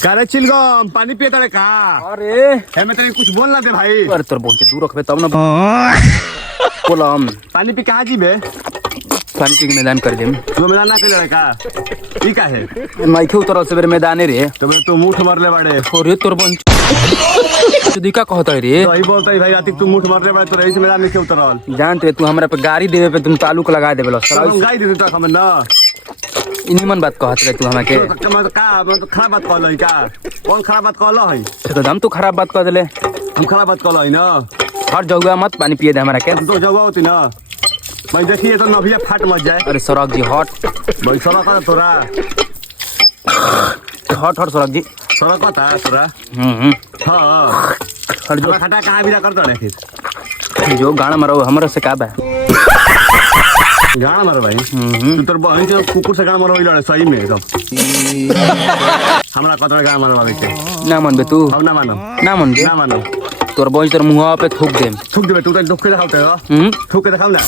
करे चिलगम पानी पिए तारे का? अरे मैं तेरे कुछ बोल ना दे भाई। अरे तोर बोल दूर रखबे तब ना बोलम। पानी पी कहाँ जीबे? पानी पी के मैदान कर देम। तू मैदान ना कर का? ई का है? माइके उतर से मैदान रे। तू मुठ मारले बाड़े। अरे तोर बोल तू का कहता है रे? वही बोलता है भाई रात तू मुठ मारले बाड़े तो रही से मैदान में क्यों उतरल? जानते तू हमरा पे गाड़ी देवे पे तुम ताल्लुक लगा देबे लो। हम गाड़ी दे तो हम ना। इनिमन बात कहत रहे तू हमरा के। तो खराब बात कहल है का? कौन खराब बात कहल है? तो हम तो खराब बात कह देले। हम खराब बात कहल है ना। हर जगह मत पानी पिए दे हमरा के। तो जगह होती ना। मैं देखिए तो नभिया फाट मत जाए। अरे सौरभ जी हट। भाई सड़क का तोरा। हट सौरभ जी। सड़क का तोरा। हाँ। हट जो खटा कहाँ भी करता है फिर? जो गाना मारो हमरा से का बा? गाना मारो भाई। तू तो बहन के कुकुर से गाना मारो लड़े सही में एकदम। हमरा कतरा गाना मारो भाई के। ना मन बे तू। अब ना मानो। ना मन बे। ना मानो। तोर बोल तोर मुंह पे थूक देम। थूक दे तू तो दुख के दिखाओ थूक के दिखाओ ना।